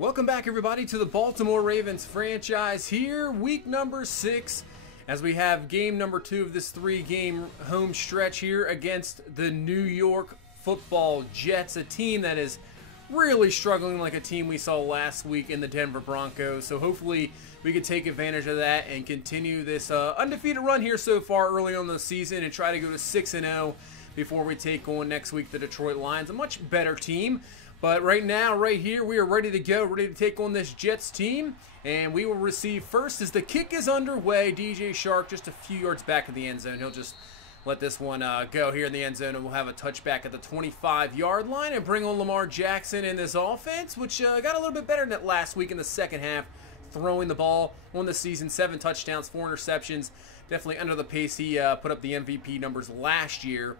Welcome back, everybody, to the Baltimore Ravens franchise here, week number 6, as we have game number 2 of this 3-game home stretch here against the New York Football Jets, a team that is really struggling like a team we saw last week in the Denver Broncos. So hopefully we can take advantage of that and continue this undefeated run here so far early on the season and try to go to 6-0 before we take on next week the Detroit Lions, a much better team. But right now, right here, we are ready to go, ready to take on this Jets team. And we will receive first as the kick is underway. DJ Shark just a few yards back of the end zone. He'll just let this one go here in the end zone, and we'll have a touchback at the 25-yard line and bring on Lamar Jackson in this offense, which got a little bit better than that last week in the second half, throwing the ball on the season, 7 touchdowns, 4 interceptions. Definitely under the pace he put up the MVP numbers last year.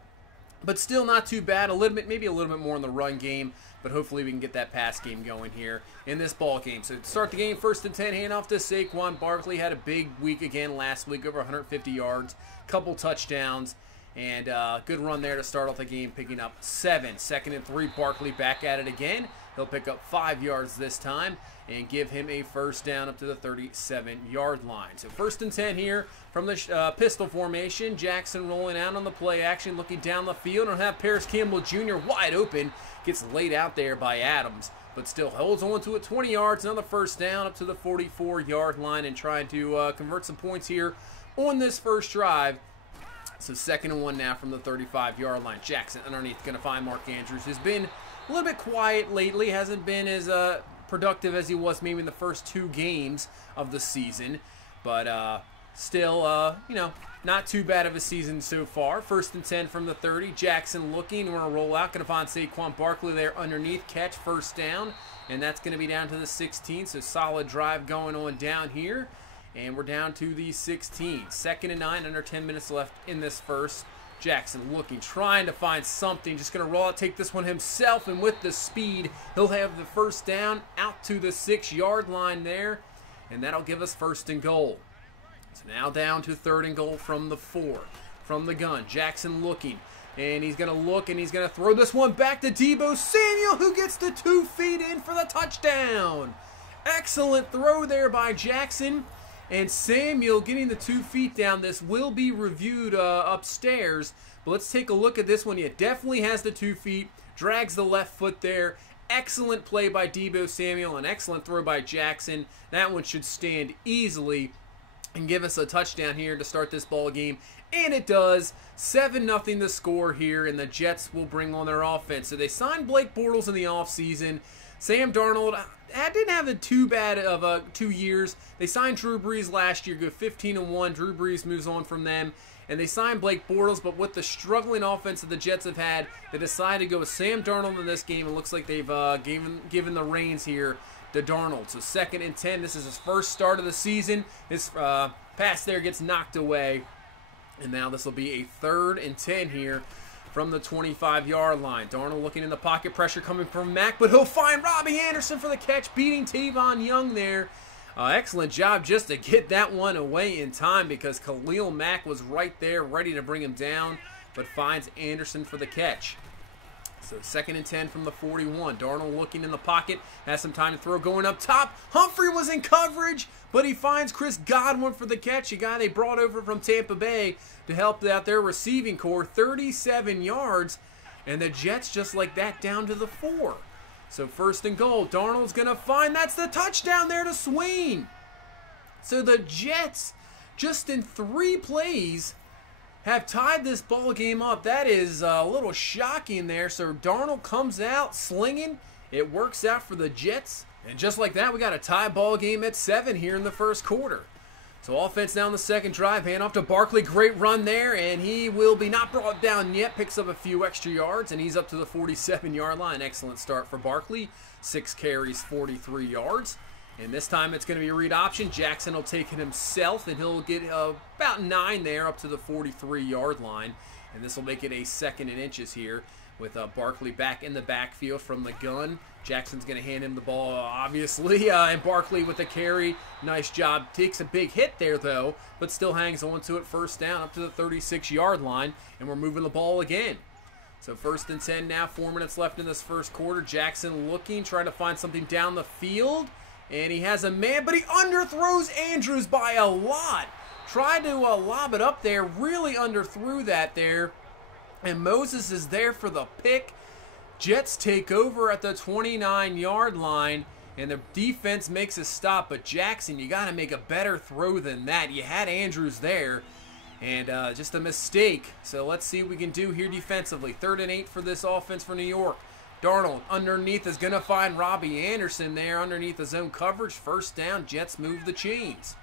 But still not too bad. Maybe a little bit more in the run game, but hopefully we can get that pass game going here in this ball game. So to start the game, 1st and 10, handoff to Saquon Barkley. Had a big week again last week, over 150 yards, couple touchdowns, and good run there to start off the game, picking up 7. 2nd and 3, Barkley back at it again. He'll pick up 5 yards this time and give him a first down up to the 37-yard line. So 1st and 10 here from the pistol formation. Jackson rolling out on the play action, looking down the field, and have Paris Campbell Jr. wide open. Gets laid out there by Adams, but still holds on to it 20 yards. Another first down up to the 44-yard line and trying to convert some points here on this first drive. So 2nd and 1 now from the 35-yard line. Jackson underneath, going to find Mark Andrews. Has been a little bit quiet lately. Hasn't been as productive as he was maybe in the first 2 games of the season. But still, you know, not too bad of a season so far. 1st and 10 from the 30. Jackson looking. We're going to roll out. Going to find Saquon Barkley there underneath. Catch, first down. And that's going to be down to the 16. So solid drive going on down here. And we're down to the 16. 2nd and 9, under 10 minutes left in this first. Jackson looking, trying to find something. Just going to roll out, take this one himself. And with the speed, he'll have the first down out to the 6-yard line there. And that'll give us 1st and goal. So now down to 3rd and goal from the 4. From the gun, Jackson looking. And he's going to look, and he's going to throw this one back to Deebo Samuel, who gets the 2 feet in for the touchdown. Excellent throw there by Jackson. And Samuel getting the 2 feet down. This will be reviewed upstairs. But let's take a look at this one. He definitely has the 2 feet. Drags the left foot there. Excellent play by Deebo Samuel. An excellent throw by Jackson. That one should stand easily and give us a touchdown here to start this ball game. And it does. 7-0 the score here. And the Jets will bring on their offense. So they signed Blake Bortles in the offseason. Sam Darnold didn't have too bad of 2 years. They signed Drew Brees last year, go 15-1. Drew Brees moves on from them. And they signed Blake Bortles, but with the struggling offense that the Jets have had, they decided to go with Sam Darnold in this game. It looks like they've given the reins here to Darnold. So 2nd and 10. This is his first start of the season. This pass there gets knocked away. And now this will be a 3rd and 10 here from the 25-yard line. Darnold looking in the pocket, pressure coming from Mack, but he'll find Robbie Anderson for the catch, beating Tavon Young there. Excellent job just to get that one away in time, because Khalil Mack was right there ready to bring him down, but finds Anderson for the catch. So 2nd and 10 from the 41. Darnold looking in the pocket, has some time to throw, going up top. Humphrey was in coverage, but he finds Chris Godwin for the catch, a guy they brought over from Tampa Bay to help out their receiving core. 37 yards, and the Jets just like that down to the 4. So 1st and goal. Darnold's going to find, that's the touchdown there to Swain. So the Jets, just in 3 plays, have tied this ball game up. That is a little shocking there. So Darnold comes out slinging. It works out for the Jets. And just like that, we got a tie ball game at 7 here in the first quarter. So offense down the second drive. Hand off to Barkley. Great run there. And he will be not brought down yet. Picks up a few extra yards. And he's up to the 47-yard line. Excellent start for Barkley. 6 carries, 43 yards. And this time it's going to be a read option. Jackson will take it himself, and he'll get about 9 there up to the 43-yard line. And this will make it a 2nd and inches here with Barkley back in the backfield from the gun. Jackson's going to hand him the ball, obviously, and Barkley with the carry. Nice job. Takes a big hit there, though, but still hangs on to it. First down up to the 36-yard line, and we're moving the ball again. So 1st and 10 now, 4 minutes left in this first quarter. Jackson looking, trying to find something down the field. And he has a man, but he underthrows Andrews by a lot. Tried to lob it up there, really underthrew that there. And Moses is there for the pick. Jets take over at the 29-yard line. And the defense makes a stop. But Jackson, you got to make a better throw than that. You had Andrews there. And just a mistake. So let's see what we can do here defensively. 3rd and 8 for this offense for New York. Darnold underneath is going to find Robbie Anderson there underneath the zone coverage. 1st down. Jets move the chains.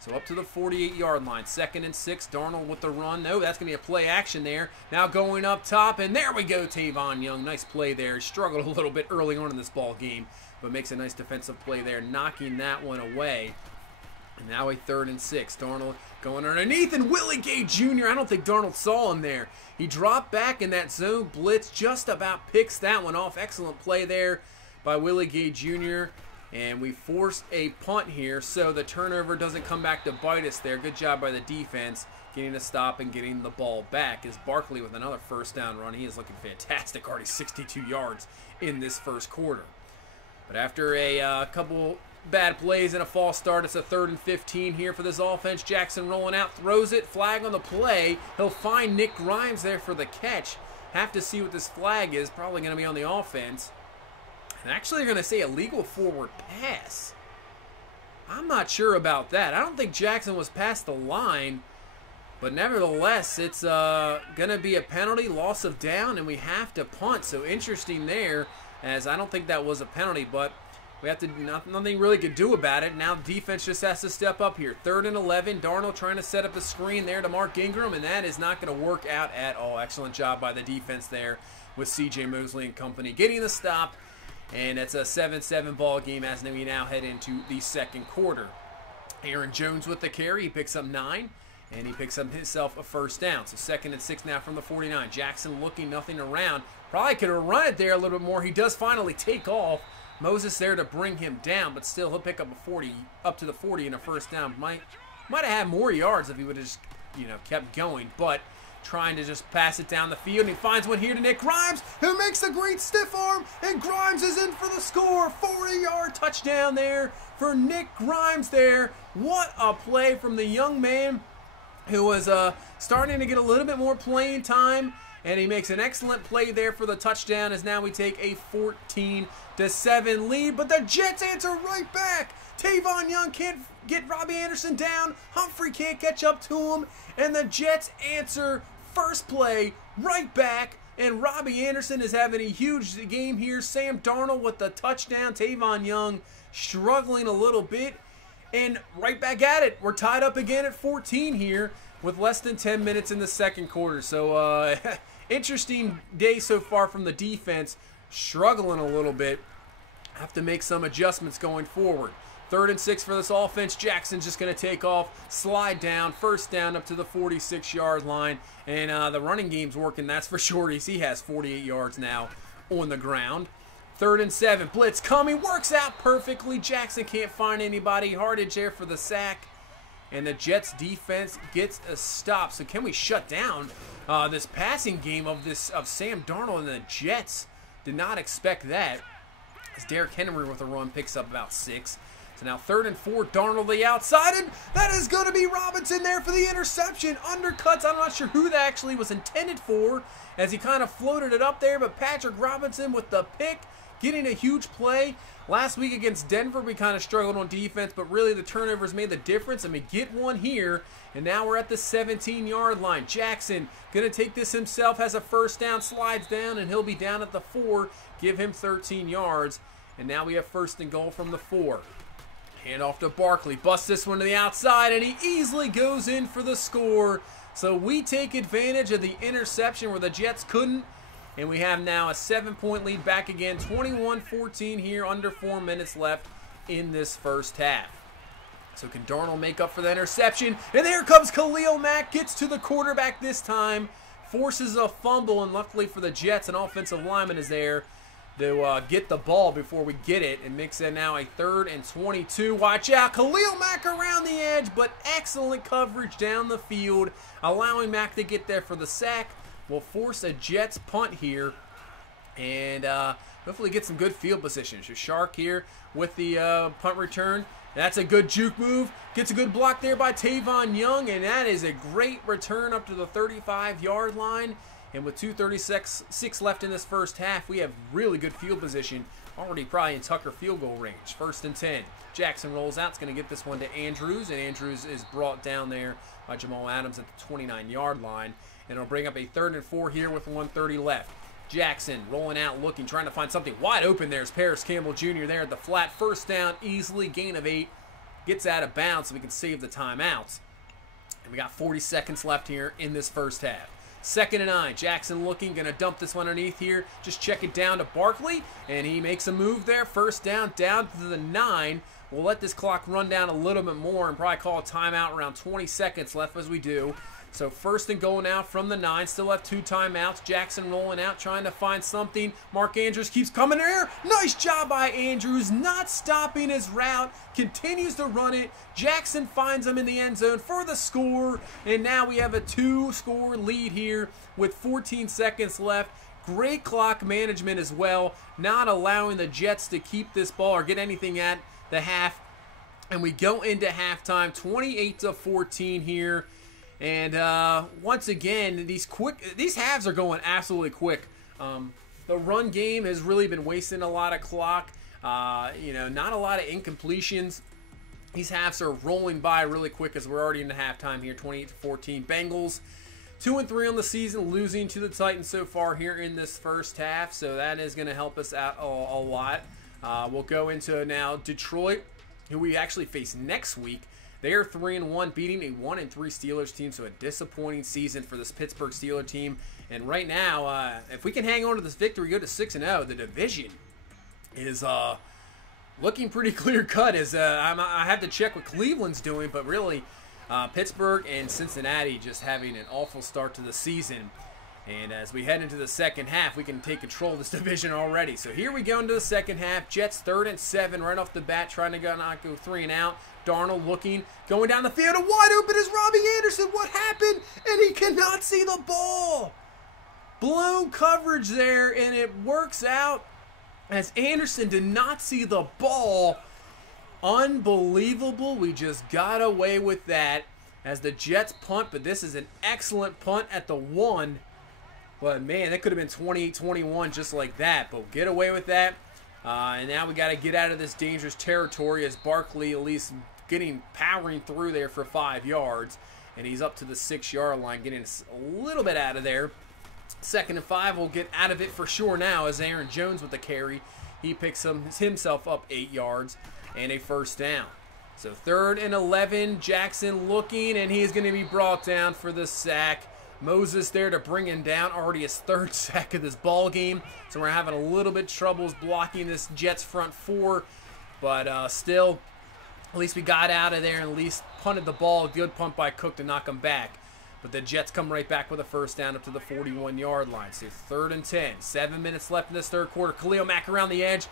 So up to the 48-yard line. 2nd and 6. Darnold with the run. No, that's going to be a play action there. Now going up top. And there we go, Tavon Young. Nice play there. He struggled a little bit early on in this ball game. But makes a nice defensive play there. Knocking that one away. And now a 3rd and 6. Darnold going underneath, and Willie Gay Jr., I don't think Darnold saw him there. He dropped back in that zone blitz, just about picks that one off. Excellent play there by Willie Gay Jr. And we forced a punt here, so the turnover doesn't come back to bite us there. Good job by the defense getting a stop and getting the ball back. As Barkley with another 1st down run. He is looking fantastic, already 62 yards in this first quarter. But after a couple bad plays and a false start, it's a 3rd and 15 here for this offense. Jackson rolling out, throws it, flag on the play. He'll find Nick Grimes there for the catch. Have to see what this flag is. Probably going to be on the offense. And actually, they're going to say illegal forward pass. I'm not sure about that. I don't think Jackson was past the line. But nevertheless, it's going to be a penalty, loss of down, and we have to punt. So interesting there, as I don't think that was a penalty, but we have to, nothing really could do about it. Now defense just has to step up here. 3rd and 11. Darnold trying to set up a screen there to Mark Ingram, and that is not going to work out at all. Excellent job by the defense there with C.J. Mosley and company getting the stop. And it's a 7-7 ball game as we now head into the second quarter. Aaron Jones with the carry. He picks up 9, and he picks up himself a 1st down. So 2nd and 6 now from the 49. Jackson looking, nothing around. Probably could have run it there a little bit more. He does finally take off. Moses there to bring him down, but still he'll pick up a 40, up to the 40 in a 1st down. Might have had more yards if he would have just, kept going, but trying to just pass it down the field. And he finds one here to Nick Grimes, who makes a great stiff arm, and Grimes is in for the score. 40-yard touchdown there for Nick Grimes there. What a play from the young man who was starting to get a little bit more playing time. And he makes an excellent play there for the touchdown, as now we take a 14-7 lead. But the Jets answer right back. Tavon Young can't get Robbie Anderson down. Humphrey can't catch up to him. And the Jets answer first play right back. And Robbie Anderson is having a huge game here. Sam Darnold with the touchdown. Tavon Young struggling a little bit. And right back at it. We're tied up again at 14 here with less than 10 minutes in the second quarter. So, interesting day so far from the defense. Struggling a little bit. Have to make some adjustments going forward. 3rd and 6 for this offense. Jackson's just going to take off, slide down, 1st down up to the 46-yard line. And the running game's working, that's for sure. He has 48 yards now on the ground. 3rd and 7. Blitz coming. Works out perfectly. Jackson can't find anybody. Hardage there for the sack. And the Jets defense gets a stop. So can we shut down this passing game of Sam Darnold and the Jets? Did not expect that. As Derrick Henry with a run picks up about 6. So now 3rd and 4. Darnold the outside. And that is going to be Robinson there for the interception. Undercuts. I'm not sure who that actually was intended for, as he kind of floated it up there. But Patrick Robinson with the pick, getting a huge play. Last week against Denver, we kind of struggled on defense, but really the turnovers made the difference, and we get one here, and now we're at the 17-yard line. Jackson going to take this himself, has a 1st down, slides down, and he'll be down at the 4. Give him 13 yards, and now we have 1st and goal from the 4. Hand off to Barkley, busts this one to the outside, and he easily goes in for the score. So we take advantage of the interception where the Jets couldn't. And we have now a 7-point lead back again, 21-14 here, under 4 minutes left in this first half. So can Darnold make up for the interception? And there comes Khalil Mack, gets to the quarterback this time, forces a fumble, and luckily for the Jets, an offensive lineman is there to get the ball before we get it, and makes it now a 3rd and 22. Watch out, Khalil Mack around the edge, but excellent coverage down the field, allowing Mack to get there for the sack. will force a Jets punt here, and hopefully get some good field position. So Shark here with the punt return. That's a good juke move. Gets a good block there by Tavon Young, and that is a great return up to the 35-yard line. And with 2:36 left in this first half, we have really good field position. Already probably in Tucker field goal range. 1st and 10. Jackson rolls out. It's going to get this one to Andrews, and Andrews is brought down there by Jamal Adams at the 29-yard line. And it'll bring up a 3rd and 4 here with 1:30 left. Jackson rolling out, looking, trying to find something wide open. There's Paris Campbell Jr. there at the flat. 1st down, easily, gain of 8. Gets out of bounds so we can save the timeouts. And we got 40 seconds left here in this first half. 2nd and 9. Jackson looking, going to dump this one underneath here. Just check it down to Barkley, and he makes a move there. 1st down to the 9. We'll let this clock run down a little bit more and probably call a timeout around 20 seconds left as we do. So 1st and goal now from the 9. Still have 2 timeouts. Jackson rolling out, trying to find something. Mark Andrews keeps coming there. Nice job by Andrews, not stopping his route. Continues to run it. Jackson finds him in the end zone for the score. And now we have a 2-score lead here with 14 seconds left. Great clock management as well, not allowing the Jets to keep this ball or get anything at the half. And we go into halftime, 28-14 here. And once again, these halves are going absolutely quick. The run game has really been wasting a lot of clock. Not a lot of incompletions. These halves are rolling by really quick as we're already into halftime here, 28-14. Bengals 2-3 on the season, losing to the Titans so far here in this first half. So that is going to help us out a lot. We'll go into now Detroit, who we actually face next week. They are 3-1, beating a 1-3 Steelers team, so a disappointing season for this Pittsburgh Steelers team. And right now, if we can hang on to this victory, go to 6-0, the division is looking pretty clear-cut. I have to check what Cleveland's doing, but really, Pittsburgh and Cincinnati just having an awful start to the season. And as we head into the second half, we can take control of this division already. So here we go into the second half. Jets 3rd and 7 right off the bat, trying to not go 3 and out. Darnold looking, going down the field, and wide open is Robbie Anderson. What happened? And he cannot see the ball. Blown coverage there, and it works out as Anderson did not see the ball. Unbelievable. We just got away with that as the Jets punt, but this is an excellent punt at the 1. But, man, that could have been 28-21 just like that. But we'll get away with that. And now we got to get out of this dangerous territory as Barkley at least powering through there for 5 yards. And he's up to the 6-yard line, getting a little bit out of there. 2nd and 5, we'll get out of it for sure now as Aaron Jones with the carry. He picks himself up 8 yards and a 1st down. So 3rd and 11, Jackson looking, and he's going to be brought down for the sack. Moses there to bring him down, already his 3rd sack of this ball game. So we're having a little bit troubles blocking this Jets front 4, but still, at least we got out of there and at least punted the ball. Good punt by Cook to knock him back. But the Jets come right back with a 1st down up to the 41-yard line. So 3rd and 10. 7 minutes left in this third quarter. Khalil Mack around the edge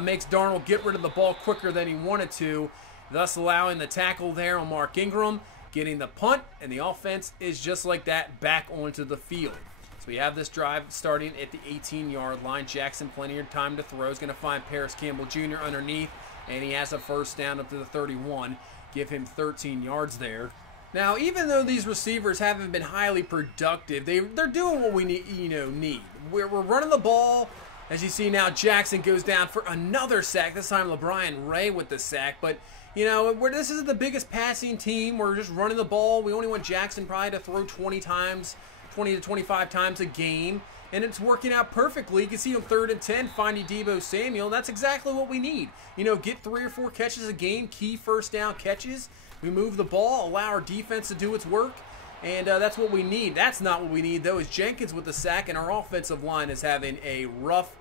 makes Darnold get rid of the ball quicker than he wanted to, thus allowing the tackle there on Mark Ingram, getting the punt, and the offense is just like that back onto the field. So we have this drive starting at the 18-yard line. Jackson, plenty of time to throw. He's going to find Paris Campbell Jr. underneath, and he has a 1st down up to the 31. Give him 13 yards there. Now, even though these receivers haven't been highly productive, they're doing what we need. We're running the ball. As you see now, Jackson goes down for another sack. This time, LeBron Ray with the sack. But, this is the biggest passing team. We're just running the ball. We only want Jackson probably to throw 20 to 25 times a game. And it's working out perfectly. You can see on 3rd and 10, finding Deebo Samuel. That's exactly what we need. Get 3 or 4 catches a game, key 1st down catches. We move the ball, allow our defense to do its work, and that's what we need. That's not what we need, though, is Jenkins with the sack, and our offensive line is having a rough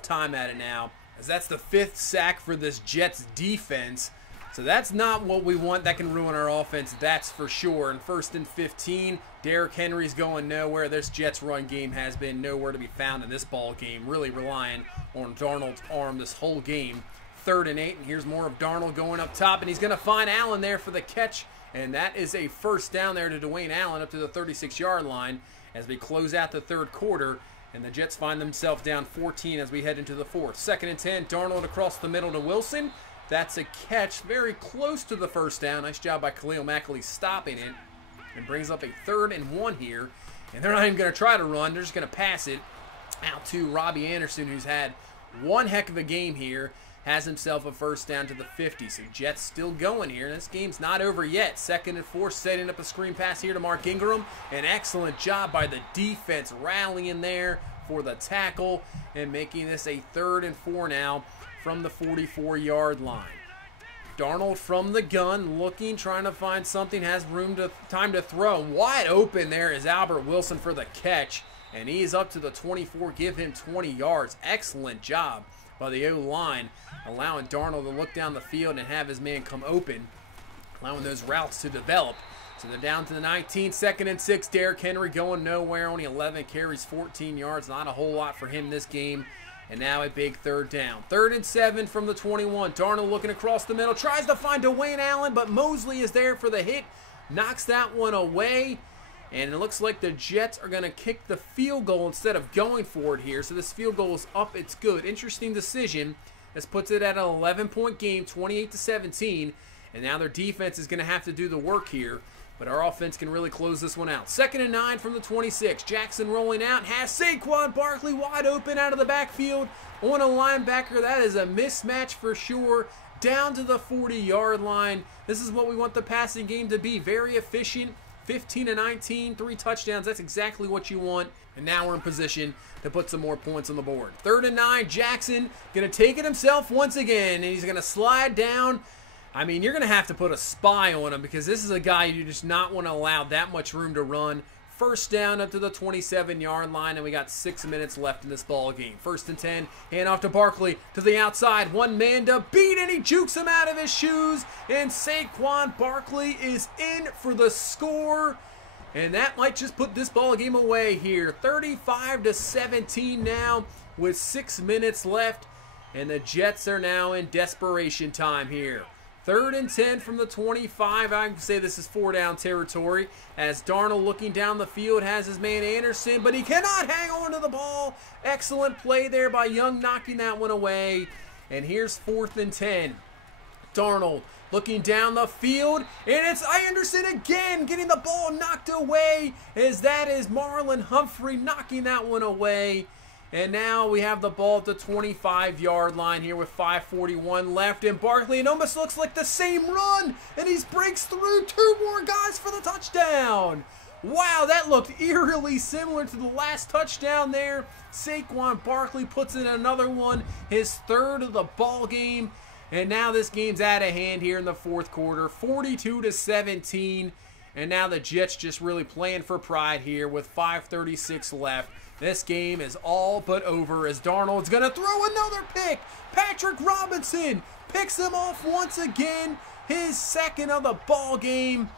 time at it now, as that's the 5th sack for this Jets defense. So that's not what we want. That can ruin our offense, that's for sure. And 1st and 15, Derrick Henry's going nowhere. This Jets run game has been nowhere to be found in this ball game, really relying on Darnold's arm this whole game. 3rd and 8, and here's more of Darnold going up top, and he's going to find Allen there for the catch, and that is a 1st down there to Dwayne Allen up to the 36-yard line. as we close out the third quarter. And the Jets find themselves down 14 as we head into the fourth. 2nd and 10, Darnold across the middle to Wilson. That's a catch very close to the first down. Nice job by Khalil Mack stopping it. And brings up a 3rd and 1 here. And they're not even going to try to run. They're just going to pass it out to Robbie Anderson, who's had one heck of a game here. Has himself a first down to the 50. So Jets still going here. This game's not over yet. 2nd and 4, setting up a screen pass here to Mark Ingram. An excellent job by the defense rallying there for the tackle and making this a 3rd and 4 now from the 44-yard line. Darnold from the gun, looking, trying to find something, has time to throw. Wide open there is Albert Wilson for the catch, and he is up to the 24, give him 20 yards. Excellent job by the O-line, allowing Darnold to look down the field and have his man come open, allowing those routes to develop. So they're down to the 19, 2nd and 6. Derrick Henry going nowhere, only 11 carries, 14 yards. Not a whole lot for him this game. And now a big 3rd down. 3rd and 7 from the 21. Darnold looking across the middle, tries to find Dwayne Allen, but Mosley is there for the hit, knocks that one away. And it looks like the Jets are going to kick the field goal instead of going for it here. So this field goal is up. It's good. Interesting decision. This puts it at an 11-point game, 28-17. And now their defense is going to have to do the work here. But our offense can really close this one out. 2nd and 9 from the 26. Jackson rolling out. Has Saquon Barkley wide open out of the backfield on a linebacker. That is a mismatch for sure. Down to the 40-yard line. This is what we want the passing game to be. Very efficient. 15-19, 3 touchdowns. That's exactly what you want. And now we're in position to put some more points on the board. 3rd and 9, Jackson going to take it himself once again, and he's going to slide down. I mean, you're going to have to put a spy on him because this is a guy you just not want to allow that much room to run. First down up to the 27-yard line, and we got 6 minutes left in this ball game. 1st and 10, hand off to Barkley to the outside. One man to beat, and he jukes him out of his shoes. And Saquon Barkley is in for the score. And that might just put this ball game away here. 35-17 now with 6 minutes left. And the Jets are now in desperation time here. 3rd and 10 from the 25. I can say this is 4-down territory as Darnold looking down the field has his man Anderson, but he cannot hang on to the ball. Excellent play there by Young, knocking that one away. And here's 4th and 10. Darnold looking down the field, and it's Anderson again getting the ball knocked away as that is Marlon Humphrey knocking that one away. And now we have the ball at the 25-yard line here with 5:41 left. And Barkley, it almost looks like the same run. And he breaks through 2 more guys for the touchdown. Wow, that looked eerily similar to the last touchdown there. Saquon Barkley puts in another one, his 3rd of the ball game. And now this game's out of hand here in the 4th quarter, 42-17. And now the Jets just really playing for pride here with 5:36 left. This game is all but over as Darnold's going to throw another pick. Patrick Robinson picks him off once again, his 2nd of the ball game.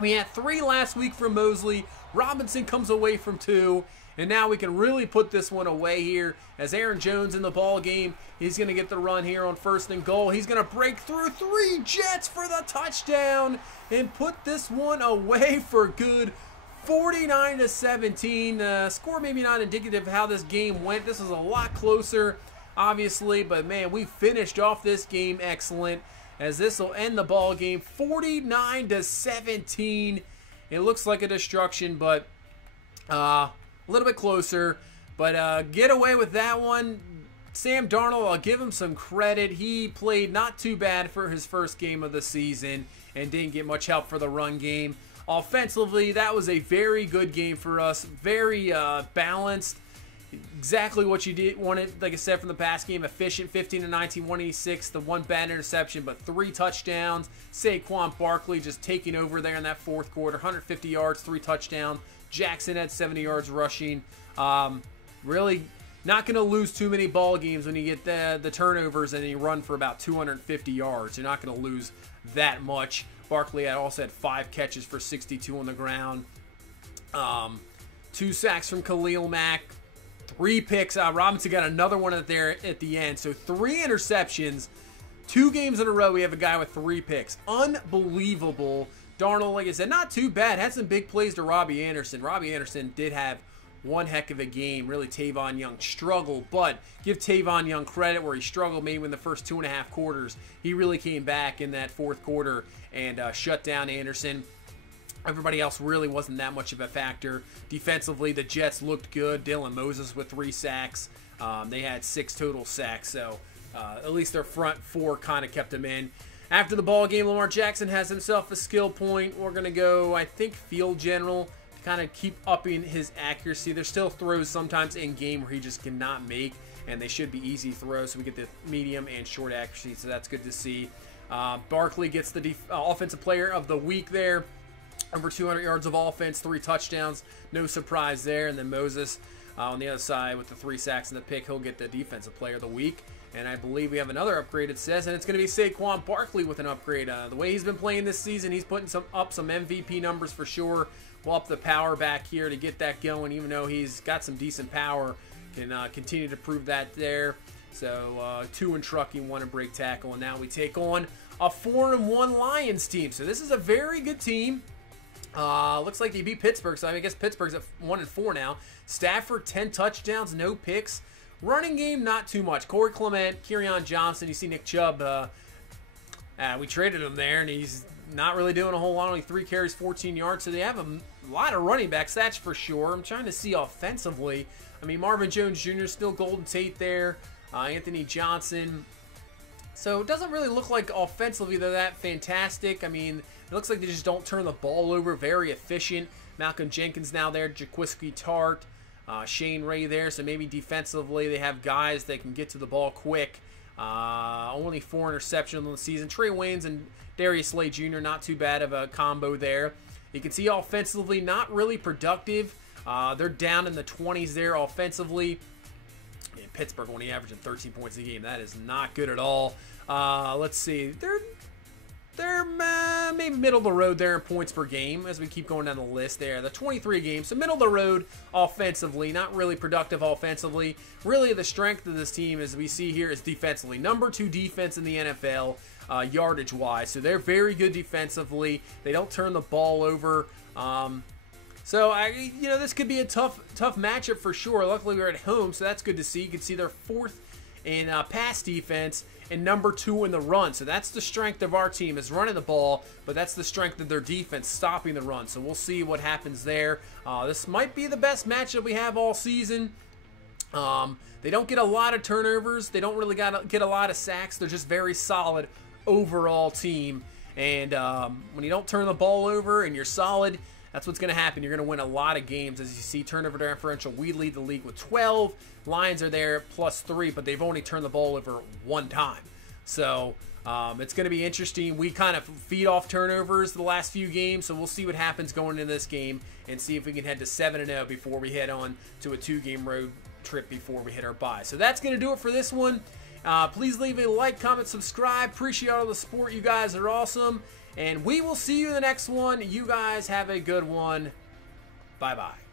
We had 3 last week from Mosley. Robinson comes away from 2. And now we can really put this one away here as Aaron Jones in the ball game. He's going to get the run here on 1st and goal. He's going to break through 3 Jets for the touchdown and put this one away for good. 49-17. Score maybe not indicative of how this game went. This was a lot closer, obviously, but man, we finished off this game excellent as this will end the ball game 49-17. It looks like a destruction, but a little bit closer. But get away with that one. Sam Darnold, I'll give him some credit. He played not too bad for his first game of the season and didn't get much help for the run game. Offensively, that was a very good game for us. Very balanced. Exactly what you wanted, like I said, from the past game. Efficient, 15-19, 186. The 1 bad interception, but 3 touchdowns. Saquon Barkley just taking over there in that 4th quarter. 150 yards, 3 touchdowns. Jackson had 70 yards rushing. Really not going to lose too many ball games when you get the turnovers and you run for about 250 yards. You're not going to lose that much. Barkley also had 5 catches for 62 on the ground. 2 sacks from Khalil Mack. 3 picks. Robinson got another one there at the end. So 3 interceptions. 2 games in a row we have a guy with 3 picks. Unbelievable Darnold, like I said, not too bad. Had some big plays to Robbie Anderson. Robbie Anderson did have one heck of a game. Really, Tavon Young struggled, but give Tavon Young credit where he struggled maybe in the first 2.5 quarters. He really came back in that fourth quarter and shut down Anderson. Everybody else really wasn't that much of a factor. Defensively, the Jets looked good. Dylan Moses with 3 sacks. They had 6 total sacks, so at least their front 4 kind of kept them in. After the ball game, Lamar Jackson has himself a skill point. We're going to go, I think, field general to kind of keep upping his accuracy. There's still throws sometimes in game where he just cannot make, and they should be easy throws, so we get the medium and short accuracy, so that's good to see. Barkley gets the offensive player of the week there. Over 200 yards of offense, 3 touchdowns. No surprise there. And then Moses on the other side with the 3 sacks and the pick, he'll get the defensive player of the week. And I believe we have another upgrade, it says, and it's going to be Saquon Barkley with an upgrade. The way he's been playing this season, he's putting up some MVP numbers for sure. We'll up the power back here to get that going, even though he's got some decent power. Can continue to prove that there. So 2 in trucking, 1 in break tackle, and now we take on a 4-1 Lions team. So this is a very good team. Looks like they beat Pittsburgh, so I guess Pittsburgh's at 1-4 now. Stafford, 10 touchdowns, no picks. Running game, not too much. Corey Clement, Kerryon Johnson. You see Nick Chubb. We traded him there, and he's not really doing a whole lot. Only 3 carries, 14 yards. So they have a lot of running backs, that's for sure. I'm trying to see offensively. I mean, Marvin Jones Jr. still Golden Tate there. Anthony Johnson. So it doesn't really look like offensively they're that fantastic. I mean, it looks like they just don't turn the ball over. Very efficient. Malcolm Jenkins now there. Jaquiski Tart. Shane Ray there. So maybe defensively they have guys that can get to the ball quick. Only 4 interceptions on the season. Trey Waynes and Darius Slay Jr. not too bad of a combo there. You can see offensively not really productive. They're down in the 20s there offensively. And Pittsburgh only averaging 13 points a game. That is not good at all. Let's see. They're maybe middle of the road there in points per game as we keep going down the list there. The 23 games, so middle of the road offensively, not really productive offensively. Really the strength of this team, as we see here, is defensively. Number 2 defense in the NFL yardage-wise, so they're very good defensively. They don't turn the ball over. So this could be a tough matchup for sure. Luckily we're at home, so that's good to see. You can see they're 4th in pass defense and number 2 in the run. So that's the strength of our team, is running the ball, but that's the strength of their defense, stopping the run. So we'll see what happens there. This might be the best matchup we have all season. They don't get a lot of turnovers. They don't really get a lot of sacks. They're just very solid overall team. And when you don't turn the ball over and you're solid, that's what's going to happen. You're going to win a lot of games. As you see, turnover differential, we lead the league with 12. Lions are there +3, but they've only turned the ball over 1 time. So it's going to be interesting. We kind of feed off turnovers the last few games, so we'll see what happens going into this game and see if we can head to 7-0 before we head on to a 2-game road trip before we hit our bye. So that's going to do it for this one. Please leave a like, comment, subscribe. Appreciate all the support. You guys are awesome. And we will see you in the next one. You guys have a good one. Bye-bye.